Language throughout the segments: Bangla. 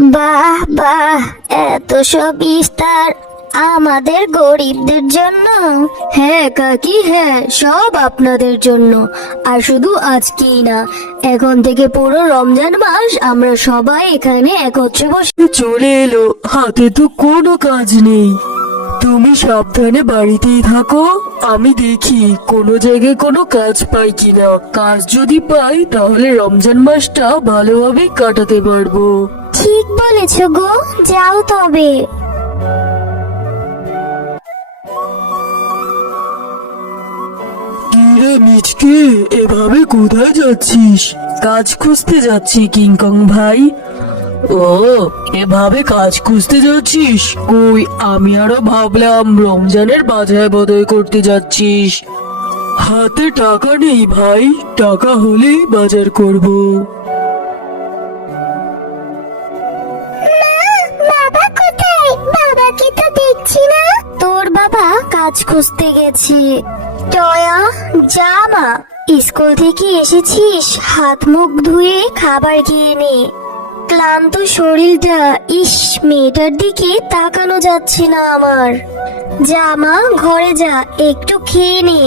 বাহ বাহ, এত সব ইফতার আমাদের গরিবদের জন্য? হ্যাঁ কাকি, হ্যাঁ, সব আপনাদের জন্য। আর শুধু আজকেই না, এখন থেকে পুরো রমজান মাস আমরা সবাই এখানে একত্রে বসে চলে এলো, হাতে তো কোনো কাজ নেই। তুমি সাবধানে বাড়িতেই থাকো, আমি দেখি কোনো জায়গায় কোনো কাজ পাই কিনা। কাজ যদি পাই তাহলে রমজান মাসটা ভালোভাবে কাটাতে পারবো। ঠিক বলেছ গো, যাও তবে। কি রে মিচকে, এভাবে কোথায় যাচ্ছিস? কাজ খুঁজতে যাচ্ছি কিংকং ভাই। ও, এভাবে কাজ খুঁজতে যাচ্ছিস? কই, আমি আরো ভাবলাম রমজানের বাজার বদল করতে যাচ্ছিস। হাতে টাকা নেই ভাই, টাকা হলেই বাজার করব। বাবা কোথায়? বাবাকে তো দেখছি না। তোর বাবা কাজ খুঁজতে গেছে। টয়া, যা মা, স্কুল থেকে এসেছিস, হাত মুখ ধুয়ে খাবার খেয়ে নে। ক্লান্ত শরীরটা, ইস, মেয়েটার দিকে তাকানো যাচ্ছে না আমার। যা মা, ঘরে যা, একটু খেয়ে নে।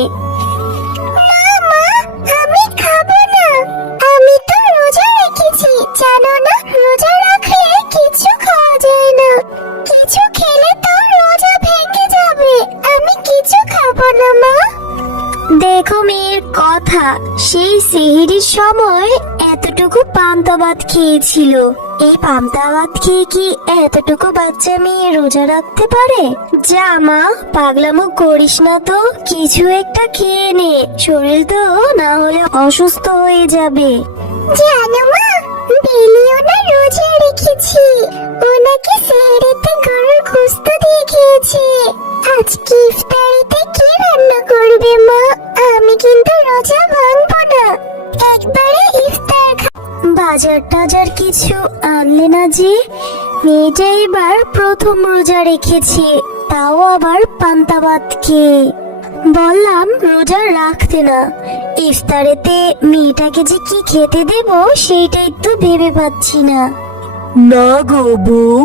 আমি খাবো না, আমি তো রোজা রেখেছি, জানো না? রোজা রাখলে কিছু খাওয়া যায় না, কিছু খেলে তো রোজা ভেঙে যাবে। আমি কিছু খাবো না মা। দেখো মেয়ের কথা, সেই সেহরির সময় এতটুকু পান্তা ভাত খেয়েছিল। এই পান্তা ভাত খেয়ে কি এতটুকু বাচ্চা মেয়ে রোজা রাখতে পারে? যা মা, পাগলামো করিস না তো, কিছু একটা খেয়ে নে, শরীর তো না হলে অসুস্থ হয়ে যাবে। জানো মা, বেলিও না রোজা রেখেছি, ওনাকে সেহরিতে গরুর গোশত দিয়ে খেয়েছি। আজকে ইফতারিতে কি রান্না করবে মা? আমি কিন্তু রোজা ভাঙবো না, একবারে ইফতার। বাজার টাজার কিছু আনলে না যে? মেয়েটা এবার প্রথম রোজা রেখেছে, তাও আবার পান্তা ভাত খেয়ে। বললাম রোজা রাখতে না, ইফতারেতে মেয়েটাকে যে কি খেতে দেব সেইটাই তো ভেবে পাচ্ছি না। না গো বউ,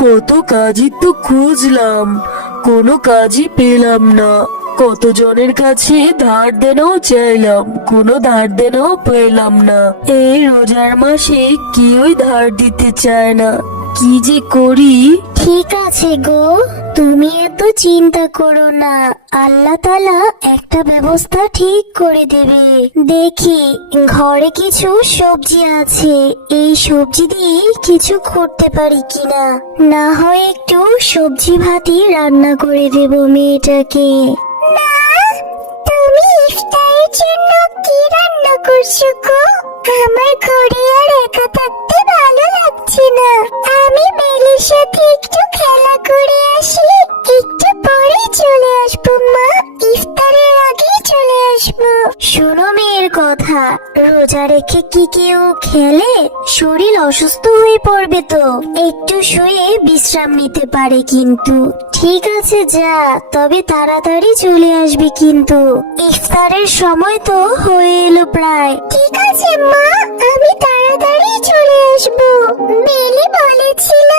কত কাজই তো খুঁজলাম, কোনো কাজই পেলাম না। কতজনের কাছে ধার দেনাও চাইলাম, কোনো ধার দেনাও পেলাম না। এই রোজার মাসে কেউই ধার দিতে চায় না, কি যে করি। ঠিক আছে গো, তুমি এত চিন্তা করো না, আল্লাহ তাআলা একটা ব্যবস্থা ঠিক করে দেবে। দেখি ঘরে কিছু সবজি আছে, এই সবজি দিয়ে কিছু করতে পারি কিনা। না হয় একটু সবজি ভাতই রান্না করে দেব মেয়েটাকে। না, তুমি ইফতারের জন্য কি রান্না করছো গো? আমার ঘরে আর একা থাকতে ভালো লাগছে না, আমি মেলির সাথে একটু খেলা করে আসি, একটু পরে চলে আসবো মা, ইফতারের আগে চলে আসবো। শোনো মেয়ের কথা, রোজা রেখে কি কেউ খেলে? শরীর অসুস্থ হয়ে পড়বে তো, একটু শুয়ে বিশ্রাম নিতে পারে কিন্তু। ঠিক আছে যা, তবে তাড়াতাড়ি চলে আসবে কিন্তু, ইফতারের সময় তো হয়ে এলো প্রায়। ঠিক আছে মা, আমি তাড়াতাড়ি চলে আসবো। মেলি বলেছিল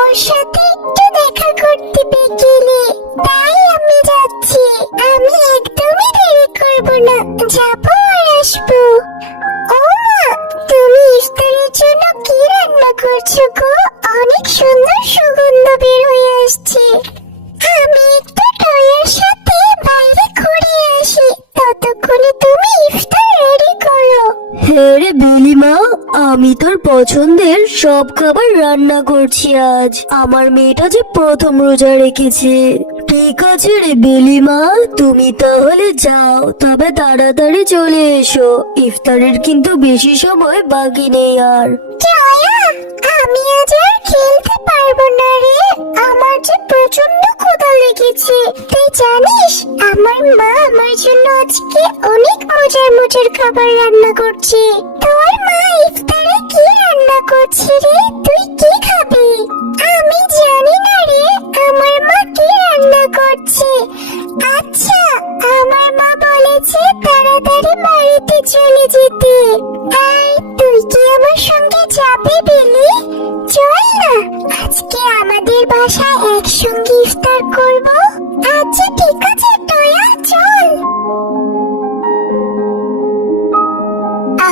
ওর সাথে একটু দেখা করতে বিকেলে, তাই আমি যাচ্ছি। আমি একদমই দেরি করব না, যাবো আর আসবো। ও মা, তুমি ইফতারের জন্য কি রান্না করছো গো? অনেক সুন্দর সুগন্ধ বের হয়ে আসছে। আমি একটু টয়ের সাথে বাইরে ঘুরে আসি, ততক্ষণে তুমি ইফতার রেডি করো। হ্যাঁ রে বিলিমা, আমি তোর পছন্দের সব খাবার রান্না করছি আজ। আমার মেয়েটা যে প্রথম রোজা রেখেছে। ঠিক আছে রে বিলিমা, তুমি তাহলে যাও, তবে তাড়াতাড়ি চলে এসো, ইফতারের কিন্তু বেশি সময় বাকি নেই আর। জয়া, আমি আজ আর খেলতে পারবো না রে, আমার যে প্রচন্ড ক্ষুধা লেগেছে। তুই জানিস আমার মা আমার জন্য আজকে অনেক মজার মজার খাবার রান্না করছে। তোর মা ইফতারে কি রান্না করছে রে? তুই কি খাবি? আমি জানি না রে, আমার মা কি রান্না করছে। আচ্ছা, আমার মা বলেছে তাড়াতাড়ি বাড়িতে চলে যেতে। আর তুই কি আমার সঙ্গে যাবি বিলি? চল না, আমাদের বাসায় একসঙ্গে ইফতার করব? আচ্ছা ঠিক আছে টয়া, চল।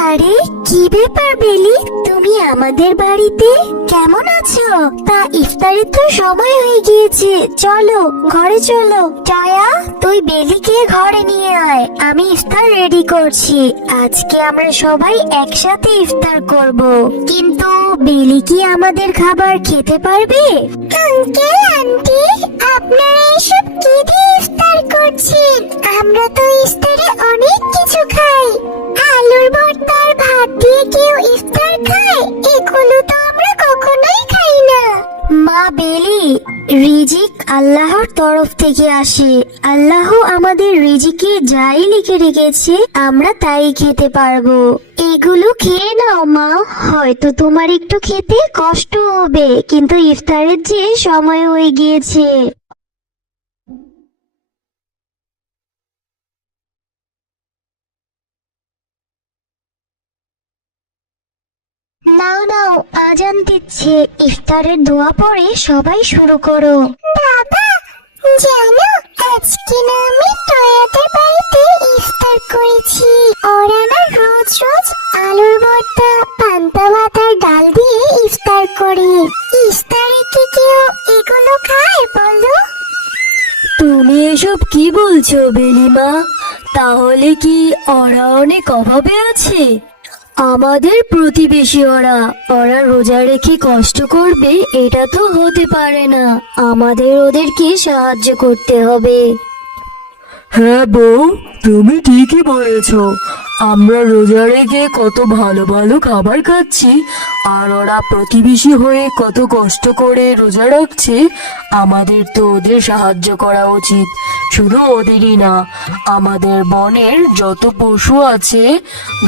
আরে কি ব্যাপার বেলি, তুমি আমাদের বাড়িতে? কেমন আছো? তা ইফতারের তো সময় হয়ে গিয়েছে, চলো ঘরে চলো। টয়া, তুই বেলিকে ঘরে নিয়ে আয়, আমি ইফতার রেডি করছি। আজকে আমরা সবাই একসাথে ইফতার করব। কিন্তু বেলি কি আমাদের খাবার খেতে পারবে? আঙ্কেল আন্টি, আপনারা এসব কি দিয়ে ইফতার করছেন? আমরা তো ইফতারে অনেক কিছু খাই। আলুর ভর্তা আর ভাত দিয়ে কেউ ইফতার খায়? এগুলো তো আমরা কখনোই খাই না। মা বেলি, রিজিক আল্লাহর তরফ থেকে আসে। আল্লাহ আমাদের রিজিকে যাই লিখে রেখেছে আমরা তাই খেতে পারবো। এগুলো খেয়ে নাও মা, হয়তো তোমার একটু খেতে কষ্ট হবে, কিন্তু ইফতারের যে সময় হয়ে গিয়েছে। নাও নাও, আজান দিচ্ছে, ইফতারের দোয়া পড়ে সবাই শুরু করো। বাবা, জানো আজকে না আমি টয়াদের বাড়িতে ইফতার করেছি। ওরা না রোজ রোজ আলুর ভর্তা, পান্তা ভাত আর ডাল দিয়ে ইফতার করে। ইফতারে কি কেউ এগুলো খায় বলো? তুমি এসব কি বলছো বেলিমা? তাহলে কি ওরা অনেক অভাবে আছে? আমাদের প্রতিবেশী ওরা ওরা রোজা রেখে কষ্ট করবে, এটা তো হতে পারে না। আমাদের ওদেরকে সাহায্য করতে হবে। হ্যাঁ বউ, তুমি ঠিকই বলেছ। আমরা রোজা রেখে কত ভালো ভালো খাবার খাচ্ছি, আর ওরা প্রতিবেশী হয়ে কত কষ্ট করে রোজা রাখছে। আমাদের তো ওদের সাহায্য করা উচিত। শুধু ওদেরই না, আমাদের বনের যত পশু আছে,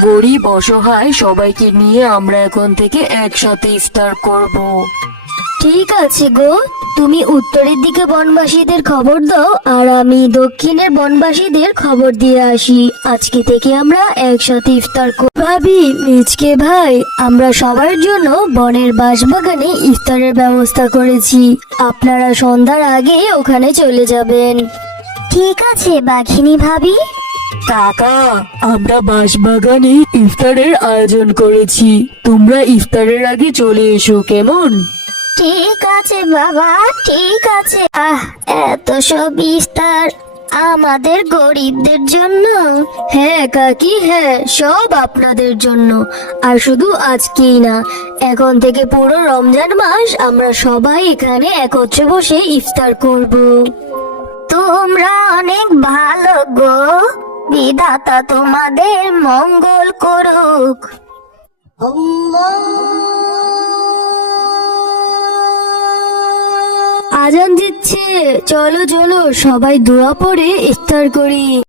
গরিব অসহায় সবাইকে নিয়ে আমরা এখন থেকে একসাথে ইফতার করব। ঠিক আছে গো, তুমি উত্তরের দিকে বনবাসীদের খবর দাও, আর আমি দক্ষিণের বনবাসীদের খবর দিয়ে আসি। আজকে থেকে আমরা একসাথে ইফতার করব। ভাবি, মিচকে ভাই, আমরা সবার জন্য বনের বাঁশবাগানে ইফতারের ব্যবস্থা করেছি। আপনারা সন্ধ্যার আগে ওখানে চলে যাবেন। ঠিক আছে বাঘিনী ভাবি। কাকা, আমরা বাঁশবাগানে ইফতারের আয়োজন করেছি, তোমরা ইফতারের আগে চলে এসো, কেমন? ঠিক আছে বাবা, ঠিক আছে। এত সব ইফতার আমাদের গরিবদের জন্য? হ্যাঁ কাকি, হ্যাঁ, সব আপনাদের জন্য। আর শুধু আজকেই না, এখন থেকে পুরো রমজান মাস আমরা সবাই এখানে একত্রে বসে ইফতার করব। তোমরা অনেক ভালো গো, বিধাতা তোমাদের মঙ্গল করুক। আজান দিচ্ছে, চলো চলো সবাই দোয়া পড়ে ইফতার করি।